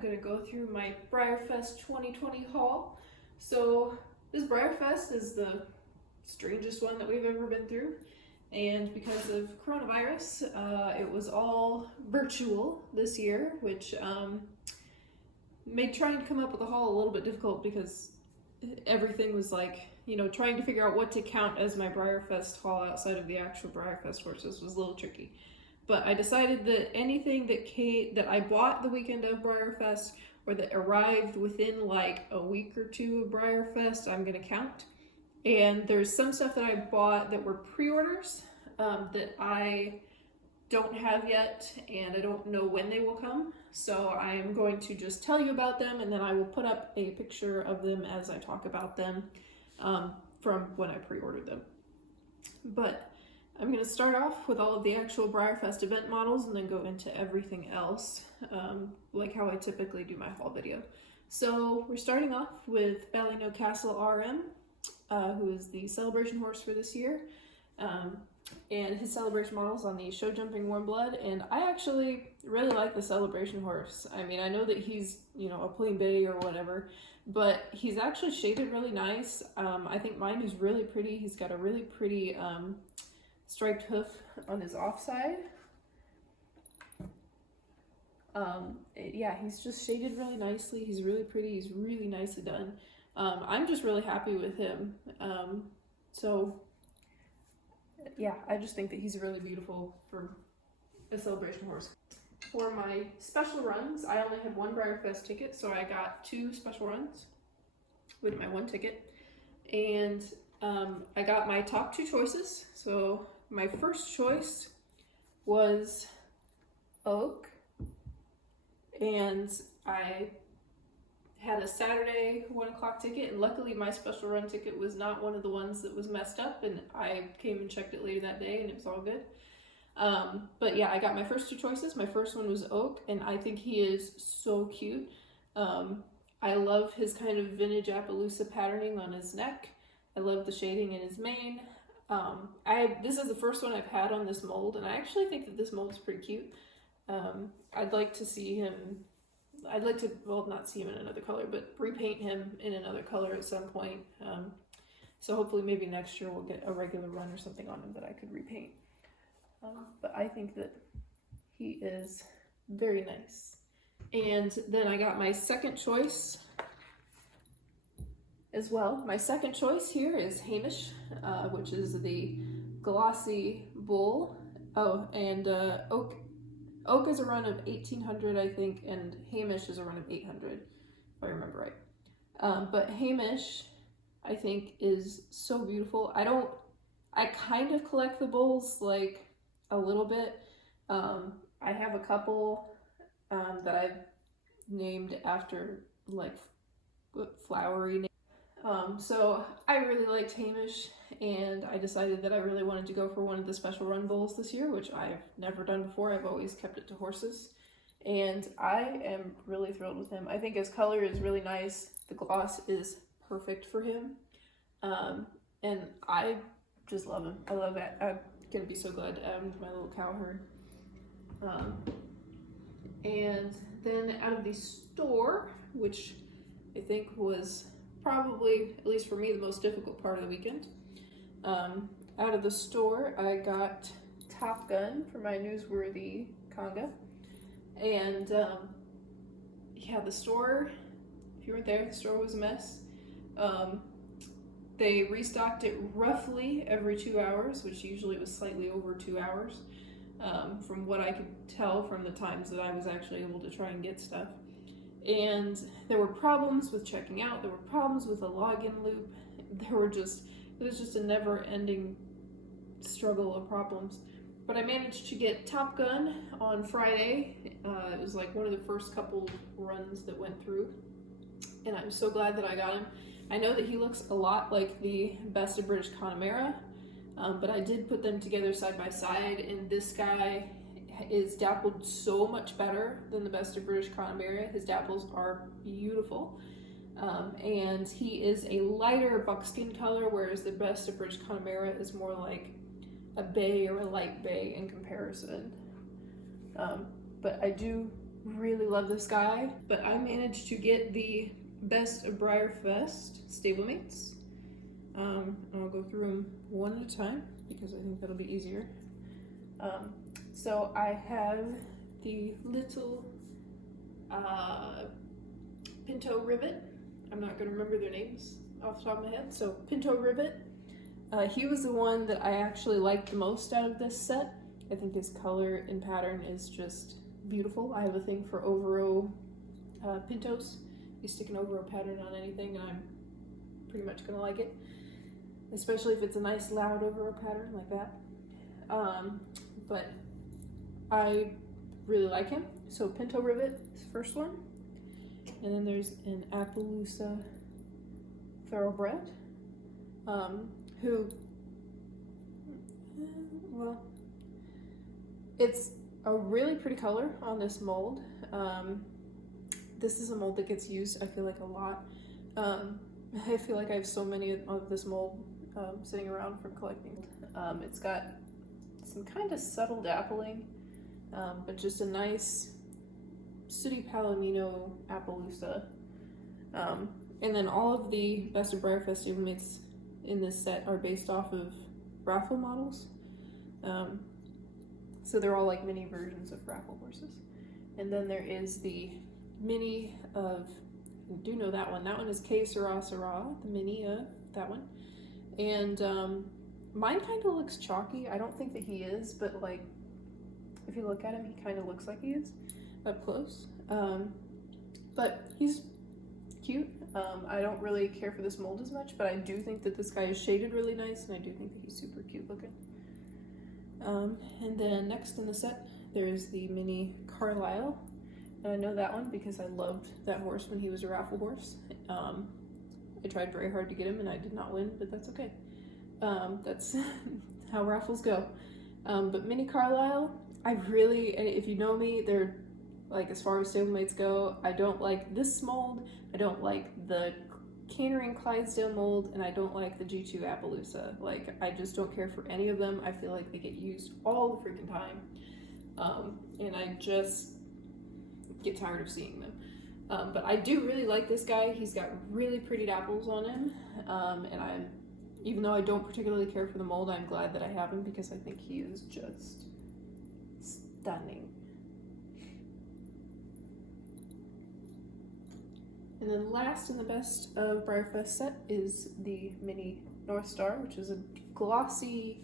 I'm going to go through my Breyerfest 2020 haul. So this Breyerfest is the strangest one that we've ever been through, and because of coronavirus, it was all virtual this year, which made trying to come up with a haul a little bit difficult because everything was like, you know, trying to figure out what to count as my Breyerfest haul outside of the actual Breyerfest horses was a little tricky. But I decided that anything that I bought the weekend of Breyerfest or that arrived within like a week or two of Breyerfest, I'm gonna count. And there's some stuff that I bought that were pre-orders that I don't have yet, and I don't know when they will come. So I'm going to just tell you about them, and then I will put up a picture of them as I talk about them from when I pre-ordered them. But I'm going to start off with all of the actual Breyerfest event models and then go into everything else, like how I typically do my haul video. So we're starting off with Ballino Castle RM, who is the celebration horse for this year. And his celebration model's on the show jumping warm blood, and I actually really like the celebration horse. I mean, I know that he's, you know, a plain bay or whatever, but he's actually shaded really nice. I think mine is really pretty. He's got a really pretty striped hoof on his offside. Yeah, he's just shaded really nicely. He's really pretty. He's really nicely done. I'm just really happy with him. So yeah, I just think that he's really beautiful for a celebration horse. For my special runs, I only had one Breyerfest ticket, so I got 2 special runs with my 1 ticket. And I got my top 2 choices. So my first choice was Oak, and I had a Saturday 1 o'clock ticket, and luckily my special run ticket was not one of the ones that was messed up, and I came and checked it later that day and it was all good. But yeah, I got my first 2 choices. My first one was Oak, and I think he is so cute. I love his kind of vintage Appaloosa patterning on his neck. I love the shading in his mane. This is the first one I've had on this mold, and I actually think that this mold is pretty cute. I'd like to see him, well, not see him in another color, but repaint him in another color at some point. So hopefully maybe next year we'll get a regular run or something on him that I could repaint. But I think that he is very nice. And then I got my second choice as well. My second choice here is Hamish, which is the glossy bull. Oh, and Oak is a run of 1800, I think, and Hamish is a run of 800, if I remember right. But Hamish, I think, is so beautiful. I kind of collect the bulls, like, a little bit. I have a couple that I've named after, like, flowery names. So I really liked Hamish, and I decided that I really wanted to go for one of the special run bulls this year, which I've never done before. I've always kept it to horses, and I am really thrilled with him. I think his color is really nice. The gloss is perfect for him, and I just love him. I love it. I'm gonna be so glad to add him to my little cow herd. And then out of the store, which I think was probably, at least for me, the most difficult part of the weekend. Out of the store, I got Top Gun for my newsworthy conga. And yeah, the store, if you weren't there, the store was a mess. They restocked it roughly every 2 hours, which usually was slightly over 2 hours, from what I could tell from the times that I was actually able to try and get stuff. And there were problems with checking out, there were problems with a login loop, it was just a never-ending struggle of problems. But I managed to get Top Gun on Friday. It was like one of the first couple runs that went through, and I'm so glad that I got him. I know that he looks a lot like the Best of British Connemara, but I did put them together side by side, and this guy is dappled so much better than the Best of British Connemara. His dapples are beautiful, and he is a lighter buckskin color, whereas the Best of British Connemara is more like a bay or a light bay in comparison. But I do really love this guy, but I managed to get the best of Breyerfest stablemates. I'll go through them one at a time because I think that'll be easier. So I have the little Pinto Rivet. I'm not going to remember their names off the top of my head. So Pinto Rivet, he was the one that I actually liked the most out of this set. I think his color and pattern is just beautiful. I have a thing for over-row Pintos. You stick an over-row pattern on anything and I'm pretty much going to like it. Especially if it's a nice loud over-row pattern like that. But I really like him. So Pinto Rivet is the first one. And then there's an Appaloosa Thoroughbred, who, well, it's a really pretty color on this mold. This is a mold that gets used, I feel like, a lot. I feel like I have so many of this mold sitting around from collecting. It's got some kind of subtle dappling, but just a nice sooty palomino Appaloosa. And then all of the Best of Breyerfest stablemates in this set are based off of Raffle models. So they're all like mini versions of Raffle horses. And then there is the mini of, you do know that one. That one is K Sarah Sarah, the mini of that one. And mine kind of looks chalky. I don't think that he is, but like if you look at him, he kind of looks like he is up close. But he's cute. I don't really care for this mold as much, but I do think that this guy is shaded really nice, and I do think that he's super cute looking. And then next in the set, there is the mini Carlisle. And I know that one because I loved that horse when he was a raffle horse. I tried very hard to get him and I did not win, but that's okay. That's how raffles go. But mini Carlisle, I really, if you know me, they're like, as far as stablemates go, I don't like this mold, I don't like the Cantering Clydesdale mold, and I don't like the G2 Appaloosa. Like, I just don't care for any of them. I feel like they get used all the freaking time. And I just get tired of seeing them. But I do really like this guy. He's got really pretty dapples on him. And even though I don't particularly care for the mold, I'm glad that I have him because I think he is just stunning. And then last in the Best of Breyerfest set is the mini North Star, which is a glossy,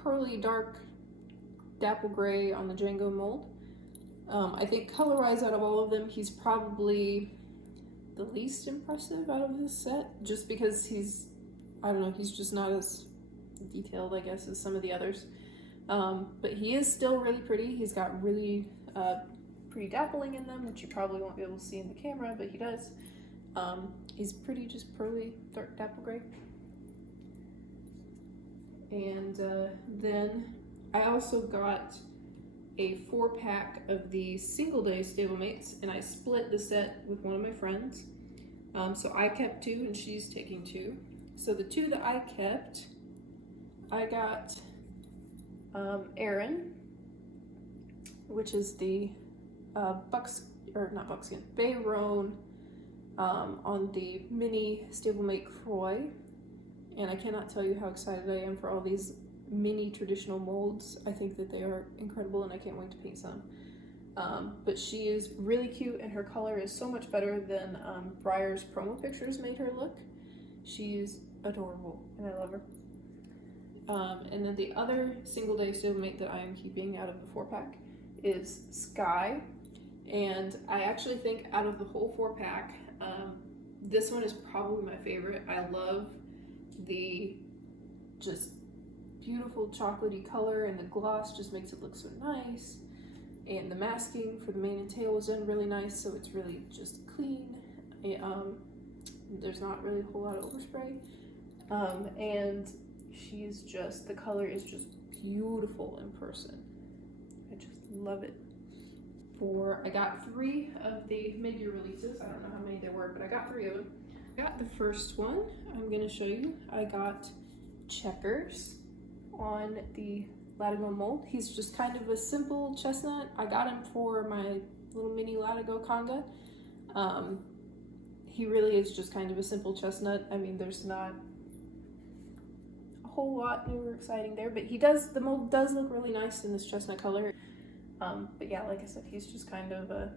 pearly dark dapple gray on the Django mold. I think color-wise out of all of them, he's probably the least impressive out of this set, just because he's, I don't know, he's just not as detailed, I guess, as some of the others. But he is still really pretty. He's got really pretty dappling in them, which you probably won't be able to see in the camera, but he does. He's pretty, just pearly, dark dapple gray. And then I also got a 4-pack of the single day stablemates, and I split the set with one of my friends. So I kept 2 and she's taking 2. So the 2 that I kept, I got Aaron, which is the Bay Roan on the mini stablemate Croy. And I cannot tell you how excited I am for all these mini traditional molds. I think that they are incredible and I can't wait to paint some. But she is really cute and her color is so much better than Breyer's promo pictures made her look. She's adorable and I love her. And then the other single day stablemate that I am keeping out of the 4-pack is Sky. And I actually think out of the whole 4-pack, this one is probably my favorite. I love the just beautiful chocolatey color, and the gloss just makes it look so nice. And the masking for the mane and tail was done really nice, so it's really just clean. There's not really a whole lot of overspray. And she's just, the color is just beautiful in person. I just love it. I got 3 of the mid-year releases. I don't know how many there were, but I got 3 of them. I got the first one, I'm gonna show you. I got Checkers on the Latigo mold. He's just kind of a simple chestnut. I got him for my little mini Latigo conga. He really is just kind of a simple chestnut. I mean, there's not a whole lot new or exciting there, but the mold does look really nice in this chestnut color. But yeah, like I said, he's just kind of a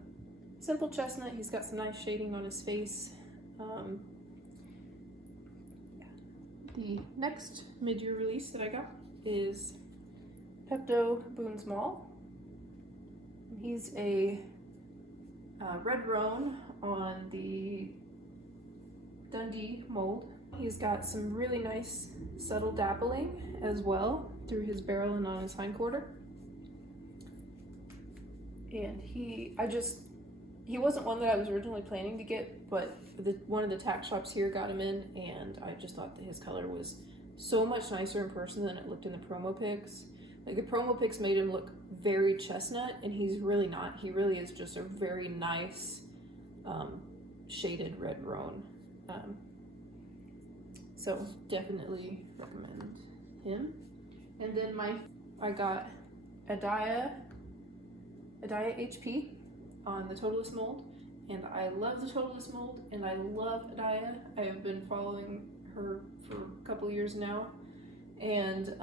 simple chestnut. He's got some nice shading on his face. The next mid-year release that I got is Pepto Boone's Mall. He's a red roan on the Dundee mold. He's got some really nice subtle dappling as well through his barrel and on his hindquarter. And he wasn't one that I was originally planning to get, but one of the tack shops here got him in, and I just thought that his color was so much nicer in person than it looked in the promo pics. Like, the promo pics made him look very chestnut, and he's really not. He really is just a very nice shaded red roan. So definitely recommend him. And then I got Adayah HP on the Totalis mold, and I love the Totalis mold, and I love Adayah. I have been following her for a couple years now, and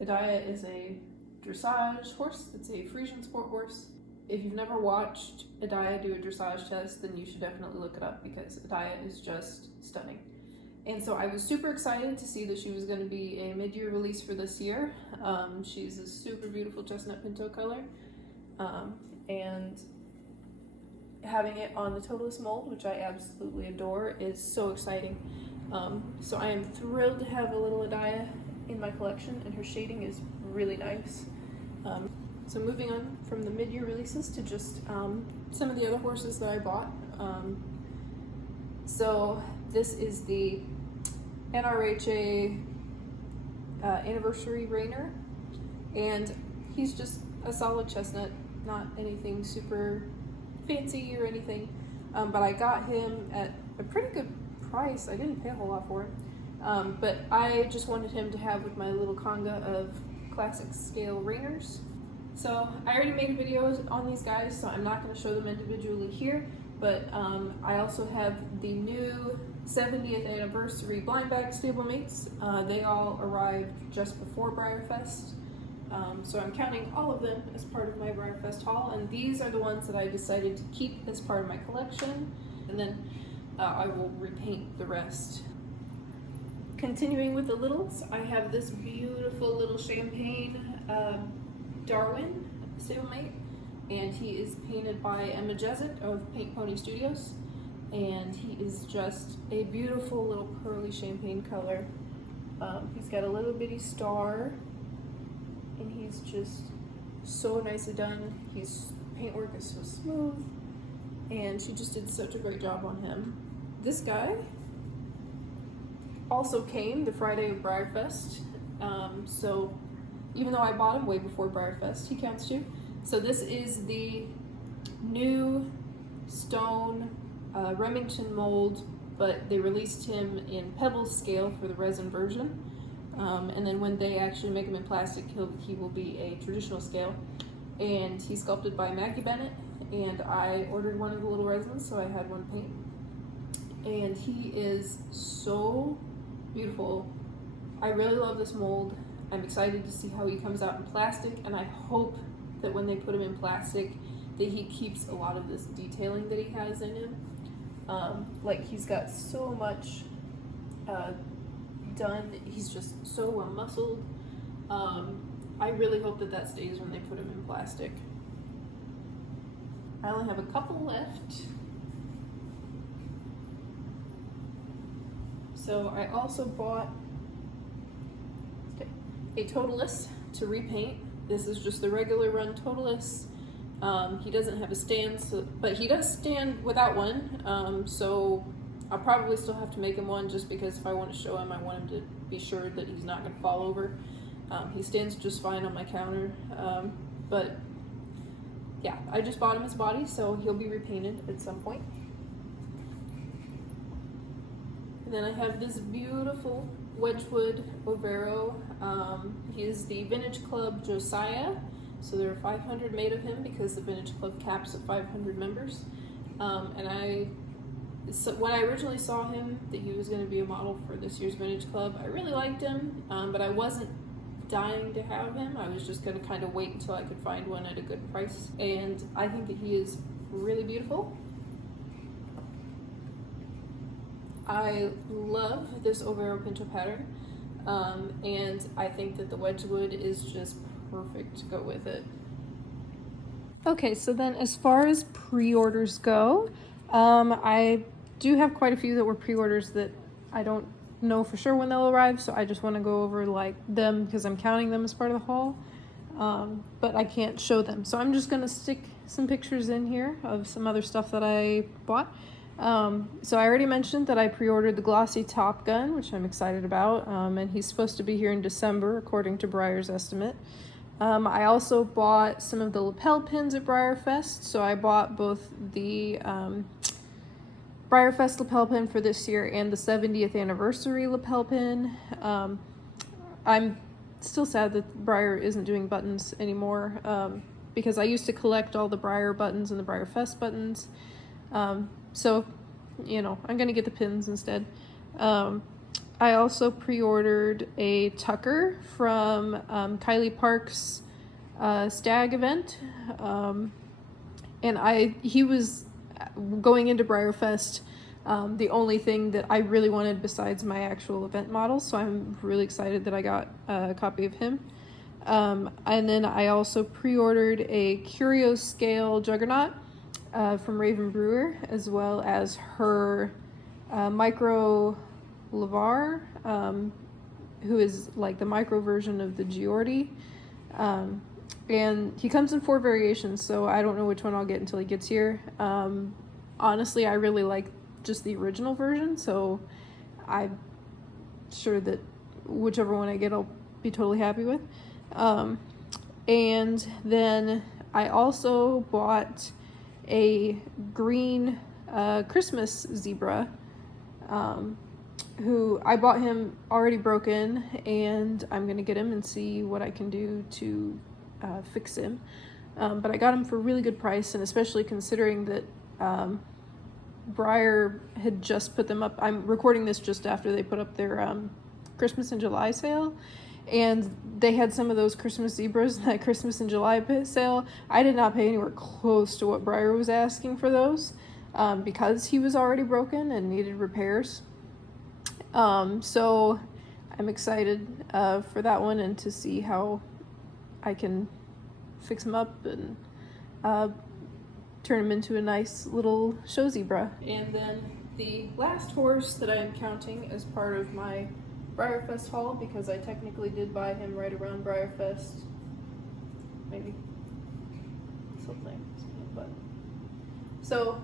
Adayah is a dressage horse. It's a Frisian sport horse. If you've never watched Adayah do a dressage test, then you should definitely look it up, because Adayah is just stunning. And so I was super excited to see that she was going to be a mid-year release for this year. She's a super beautiful chestnut pinto color. And having it on the Totalis mold, which I absolutely adore, is so exciting. So I am thrilled to have a little Adayah in my collection, and her shading is really nice. So moving on from the mid-year releases to just some of the other horses that I bought. So this is the NRHA anniversary reiner, and he's just a solid chestnut, not anything super fancy or anything, but I got him at a pretty good price. I didn't pay a whole lot for it, but I just wanted him to have with my little conga of classic scale reiners. So I already made videos on these guys, so I'm not going to show them individually here, but I also have the new 70th anniversary blind bag stablemates. They all arrived just before Breyerfest. So I'm counting all of them as part of my Breyerfest haul, and these are the ones that I decided to keep as part of my collection, and then I will repaint the rest. Continuing with the littles, I have this beautiful little champagne Darwin stablemate, and he is painted by Emma Jesuit of Paint Pony Studios, and he is just a beautiful little pearly champagne color. He's got a little bitty star, and he's just so nicely done. His paintwork is so smooth, and she just did such a great job on him. This guy also came the Friday of Breyerfest, so even though I bought him way before Breyerfest, he counts too. So this is the new stone Remington mold, but they released him in pebbles scale for the resin version. And then when they actually make him in plastic, he will be a traditional scale. And he's sculpted by Maggie Bennett, and I ordered one of the little resins, so I had one paint. And he is so beautiful. I really love this mold. I'm excited to see how he comes out in plastic, and I hope that when they put him in plastic that he keeps a lot of this detailing that he has in him. Like, he's got so much done. He's just so well muscled. I really hope that that stays when they put him in plastic. I only have a couple left. So I also bought a Totalis to repaint. This is just the regular run Totalis. He doesn't have a stand, but he does stand without one, so I'll probably still have to make him one, just because if I want to show him, I want him to be sure that he's not going to fall over. He stands just fine on my counter, but yeah, I just bought him his body, so he'll be repainted at some point. And then I have this beautiful Wedgwood Overo. He is the Vintage Club Josiah, so there are 500 made of him because the Vintage Club caps at 500 members. When I originally saw him, that he was going to be a model for this year's Vintage Club, I really liked him, but I wasn't dying to have him. I was just going to kind of wait until I could find one at a good price, and I think that he is really beautiful. I love this Overo Pinto pattern, and I think that the Wedgwood is just perfect to go with it. Okay, so then as far as pre-orders go, I do have quite a few that were pre-orders that I don't know for sure when they'll arrive, so I just want to go over like them because I'm counting them as part of the haul, but I can't show them. So I'm just going to stick some pictures in here of some other stuff that I bought. So I already mentioned that I pre-ordered the glossy Top Gun, which I'm excited about, and he's supposed to be here in December according to Breyer's estimate. I also bought some of the lapel pins at Breyerfest, so I bought both the Breyerfest lapel pin for this year and the 70th anniversary lapel pin. I'm still sad that Breyer isn't doing buttons anymore, because I used to collect all the Breyer buttons and the Breyerfest buttons. So, you know, I'm gonna get the pins instead. I also pre-ordered a Tucker from Kylie Park's stag event, and he was going into Breyerfest the only thing that I really wanted besides my actual event model, so I'm really excited that I got a copy of him. And then I also pre-ordered a Curio Scale Juggernaut from Raven Brewer, as well as her Micro Lavar, who is like the micro version of the Giordi. And he comes in 4 variations, so I don't know which one I'll get until he gets here. Honestly, I really like just the original version, so I'm sure that whichever one I get, I'll be totally happy with. And then I also bought a green Christmas zebra, who I bought him already broken, and I'm gonna get him and see what I can do to fix him. But I got him for a really good price, and especially considering that Breyer had just put them up. I'm recording this just after they put up their Christmas in July sale, and they had some of those Christmas zebras in that Christmas in July sale. I did not pay anywhere close to what Breyer was asking for those, because he was already broken and needed repairs. So I'm excited for that one, and to see how I can fix him up and turn him into a nice little show zebra. And then the last horse that I am counting as part of my Breyerfest haul, because I technically did buy him right around Breyerfest, maybe something, but so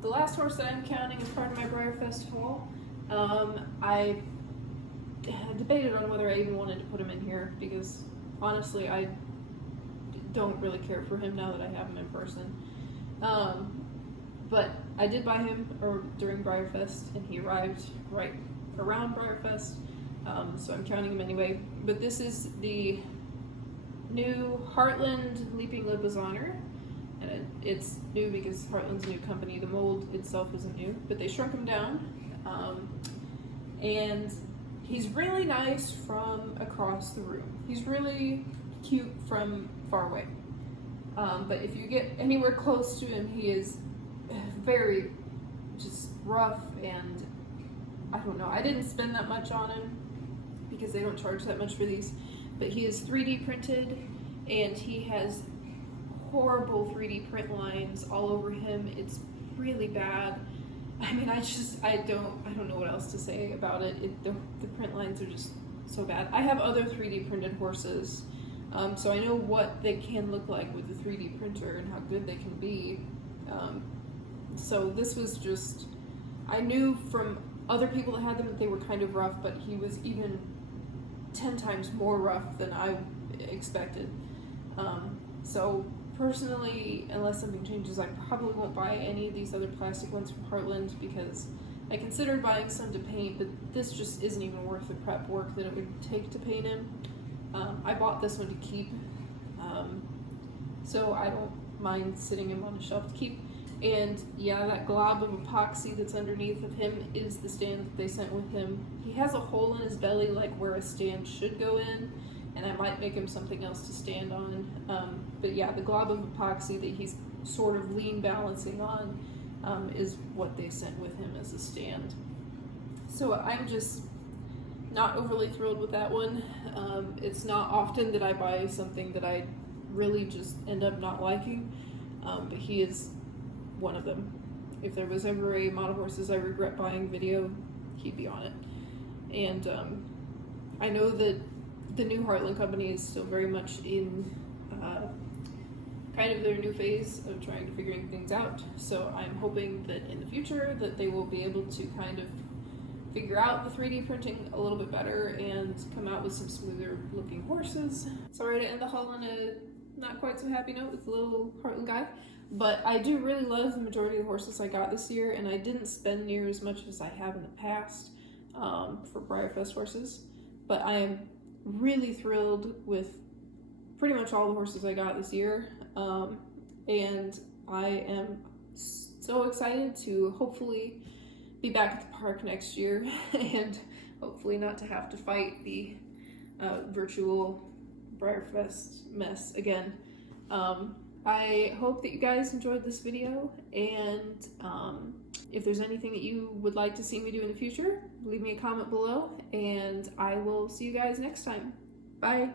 the last horse that I'm counting as part of my Breyerfest haul, I debated on whether I even wanted to put him in here, because honestly I don't really care for him now that I have him in person. But I did buy him during Breyerfest, and he arrived right around Breyerfest, so I'm counting him anyway. But this is the new Heartland Leaping Libizzaner, and it's new because Heartland's a new company. The mold itself isn't new, but they shrunk him down, and he's really nice from across the room. He's really cute from far away. But if you get anywhere close to him, he is very just rough, and I don't know. I didn't spend that much on him because they don't charge that much for these, but he is 3D printed, and he has horrible 3D print lines all over him. It's really bad. I mean, I don't know what else to say about it. The print lines are just so bad. I have other 3D printed horses, so I know what they can look like with the 3D printer and how good they can be. So this was just, I knew from other people that had them that they were kind of rough, but he was even 10 times more rough than I expected. So personally, unless something changes, I probably won't buy any of these other plastic ones from Heartland, because I considered buying some to paint, but this just isn't even worth the prep work that it would take to paint him. I bought this one to keep, so I don't mind sitting him on a shelf to keep. And yeah, that glob of epoxy that's underneath of him is the stand that they sent with him. He has a hole in his belly like where a stand should go in, and I might make him something else to stand on. But yeah, the glob of epoxy that he's sort of lean balancing on is what they sent with him as a stand. So I'm just not overly thrilled with that one. It's not often that I buy something that I really just end up not liking, but he is one of them. If there was ever a Model Horses I regret buying video, he'd be on it. And I know that the new Heartland company is still very much in kind of their new phase of trying to figuring things out. So I'm hoping that in the future that they will be able to kind of figure out the 3D printing a little bit better and come out with some smoother looking horses. Sorry to end the haul on a not quite so happy note with the little Heartland guy, but I do really love the majority of the horses I got this year, and I didn't spend near as much as I have in the past for Breyerfest horses, but I am really thrilled with pretty much all the horses I got this year, and I am so excited to hopefully be back at the park next year and hopefully not to have to fight the virtual Breyerfest mess again. I hope that you guys enjoyed this video, and if there's anything that you would like to see me do in the future, leave me a comment below, and I will see you guys next time. Bye!